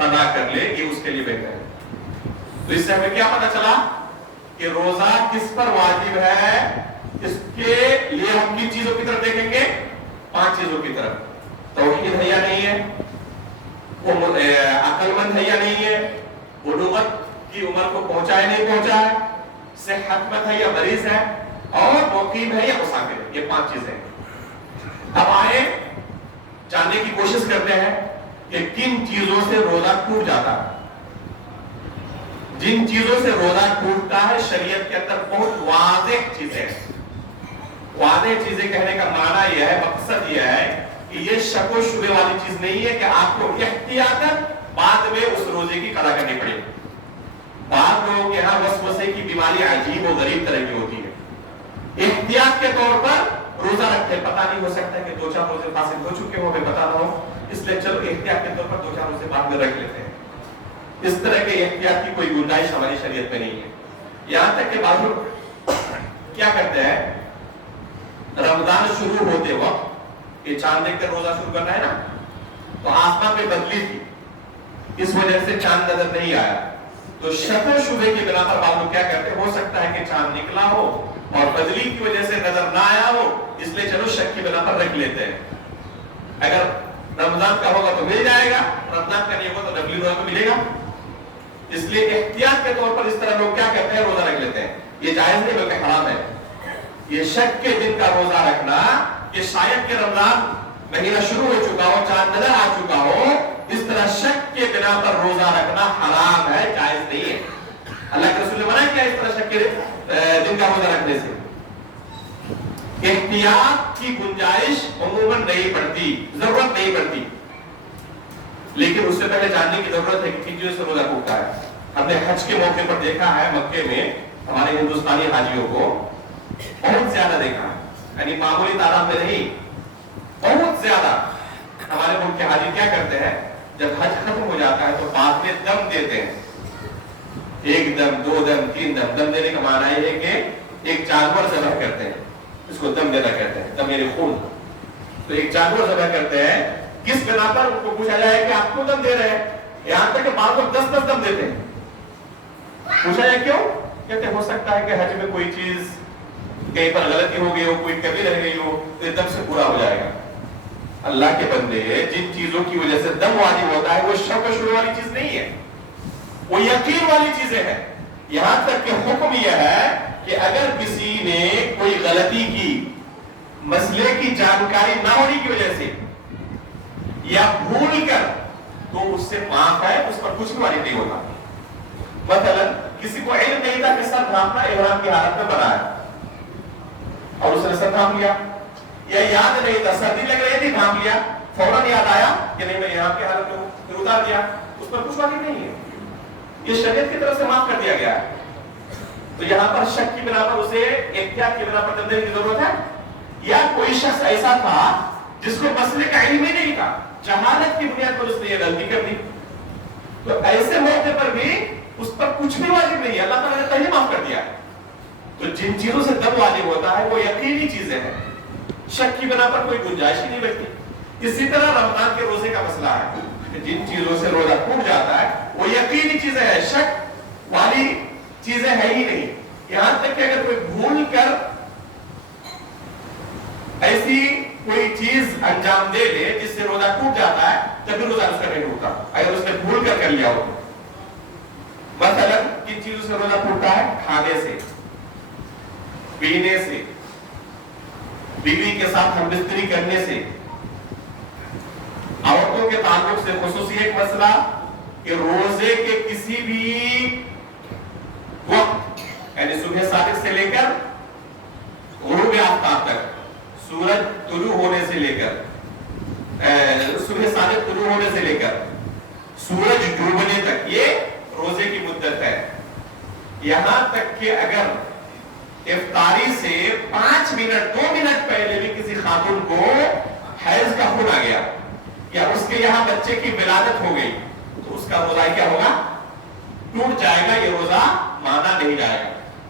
قضا کر لے، یہ اس کے لیے بہتر ہے۔ تو اس سے ہمیں کیا پتا چلا کہ روزہ کس پر واجب ہے؟ اس کے لیے ہم کن چیزوں کی طرف دیکھیں گے؟ 5 چیزوں کی طرف۔ توحید ہے یا نہیں ہے، وہ عقل مند ہے یا نہیں ہے، بلوغت کی عمر کو پہنچا ہے نہیں پہنچا ہے، صحت مند ہے یا مریض ہے، اور مقیم ہے یا مسافر ہے۔ یہ 5 چیزیں۔ اب آئے جاننے کی کوشش کرتے ہیں کہ کن چیزوں سے روزہ ٹوٹ جاتا ہے۔ جن چیزوں سے روزہ ٹوٹتا ہے شریعت کے اندر بہت واضح چیزیں ہیں۔ واضح چیزیں کہنے کا معنی یہ ہے، مقصد یہ ہے کہ یہ شک و شبہ والی چیز نہیں ہے کہ آپ کو احتیاطاً بعد میں اس روزے کی قضا کرنی پڑے۔ بعض لوگوں کے یہاں وسوسے کی بیماری عجیب و غریب طرح کی ہوتی ہے۔ احتیاط کے طور پر روزہ رکھتے، پتہ نہیں ہو سکتا کہ 2-4 روزے فاصل ہو چکے ہوں، ہمیں پتہ نہ ہو، اس لیے چلو احتیاط کے طور پر 2-4 روزے بعد میں رکھ لیتے ہیں۔ اس طرح کے احتیاط کی کوئی گنجائش ہماری شریعت میں نہیں ہے۔ یہاں تک کہ بعض لوگ کیا کرتے ہیں، رمضان شروع ہوتے وقت یہ چاند دیکھ کر روزہ شروع کرنا ہے نا، تو آسمان میں بدلی تھی، اس وجہ سے چاند نظر نہیں آیا، تو شک و شبہ کی بنا پر بعض لوگ کیا کرتے ہیں، ہو سکتا ہے کہ چاند نکلا ہو اور بدلی کی وجہ سے نظر نہ آیا ہو، اس لیے چلو شک کی بنا پر رکھ لیتے ہیں۔ اگر رمضان کا ہوگا تو مل جائے گا، رمضان کا نہیں ہوگا تو نقلی روزہ تو ملے گا، اس لیے احتیاط کے طور پر اس طرح لوگ کیا کرتے ہیں، روزہ رکھ لیتے ہیں۔ یہ جائز نہیں بلکہ حرام ہے۔ یہ شک کے دن کا روزہ رکھنا، کہ شاید کہ رمضان مہینہ شروع ہو چکا ہو، چاند نظر آ چکا ہو، اس طرح شک کے بنا پر روزہ رکھنا حرام ہے، جائز نہیں ہے۔ اللہ کے رسول نے منع کیا اس طرح شک کے دن کا روزہ رکھنے سے۔ احتیاط کی گنجائش عموماً نہیں پڑتی، ضرورت نہیں پڑتی، لیکن اس سے پہلے جاننے کی ضرورت ہے کہ کن چیزوں سے روزہ ٹوٹتا ہے۔ ہم نے حج کے موقع پر دیکھا ہے، مکے میں ہمارے ہندوستانی حاجیوں کو بہت زیادہ دیکھا ہے، یعنی معمولی تعداد میں نہیں، بہت زیادہ۔ ہمارے ملک کے حاجی کیا کرتے ہیں، جب حج ختم ہو جاتا ہے تو بعد میں دم دیتے ہیں، 1 دم 2 دم 3 دم۔ دم دینے کا معنی یہ ہے کہ ایک جانور ذبح کرتے ہیں، اس کو دم دینا کہتے ہیں، دم یعنی خون۔ تو ایک جانور ذبح کرتے ہیں، کس بنا پر ان کو پوچھا جائے کہ آپ کو دم دے رہے ہیں، یہاں تک کہ بعض لوگ 10-10 دم دیتے ہیں۔ پوچھا جائے کیوں، کہتے ہو سکتا ہے کہ حج میں کوئی چیز کہیں پر غلطی ہو گئی ہو، کوئی کمی رہ گئی ہو، تو یہ دم سے پورا ہو جائے گا۔ اللہ کے بندے، جن چیزوں کی وجہ سے دم واجب ہوتا ہے وہ شک و شبہ والی چیز نہیں ہے، وہ یقین والی چیزیں ہیں۔ یہاں تک کہ حکم یہ ہے کہ اگر کسی نے کوئی غلطی کی، مسئلے کی جانکاری نہ ہونے کی وجہ سے یا بھول کر، تو اس سے معاف ہے، اس پر کچھ بھی واجب نہیں ہوتا۔ مثلا کسی کو علم نہیں تھا کہ سر ڈھانپنا احرام کی حالت میں بنا ہے، اور اس نے سر ڈھانپ لیا، یا یاد نہیں تھا، سردی لگ رہی تھی ڈھانپ لیا، فوراً یاد آیا کہ نہیں میں احرام کی حالت میں ہوں، پھر اتار دیا، اس پر کچھ واجب نہیں ہے، یہ شریعت کی طرف سے معاف کر دیا گیا ہے۔ تو یہاں پر شک کی بنا پر اسے احتیاط کی بنا پر دم دینے کی ضرورت ہے۔ یا کوئی شخص ایسا تھا جس کو مسئلے کا علم ہی نہیں تھا، جہالت کی بنیاد پر اس نے یہ غلطی کر دی، تو ایسے موقع پر بھی اس پر کچھ بھی واجب نہیں ہے، اللہ تعالیٰ نے پہلے معاف کر دیا۔ تو جن چیزوں سے دم واجب ہوتا ہے وہ یقینی چیزیں ہیں، شک کی بنا پر کوئی گنجائش ہی نہیں بچتی۔ اسی طرح رمضان کے روزے کا مسئلہ ہے کہ جن چیزوں سے روزہ ٹوٹ جاتا ہے وہ یقینی چیزیں ہیں، شک والی چیزیں ہیں ہی نہیں۔ یہاں تک کہ اگر کوئی بھول کر ایسی کوئی چیز انجام دے دے جس سے روزہ ٹوٹ جاتا ہے، تب بھی روزہ اس کا نہیں ٹوٹتا، اگر اس نے بھول کر لیا ہو۔ مثلا کن چیزوں سے روزہ ٹوٹتا ہے، کھانے سے، پینے سے، بیوی کے ساتھ ہم بستری کرنے سے، عورتوں کے تعلق سے خصوصی ایک مسئلہ کہ روزے کے کسی بھی وقت، یعنی صبح صادق سے لے کر غروب آفتاب تک، سورج طلوع ہونے سے لے کر صبح صادق طلوع ہونے سے لے کر سورج ڈوبنے تک، یہ روزے کی مدت ہے۔ یہاں تک کہ اگر افطاری سے 5 منٹ 2 منٹ پہلے بھی کسی خاتون کو حیض کا خون آ گیا یا اس کے یہاں بچے کی ولادت ہو گئی تو اس کا روزہ کیا ہوگا، ٹوٹ جائے گا، یہ روزہ مانا نہیں جائے گا۔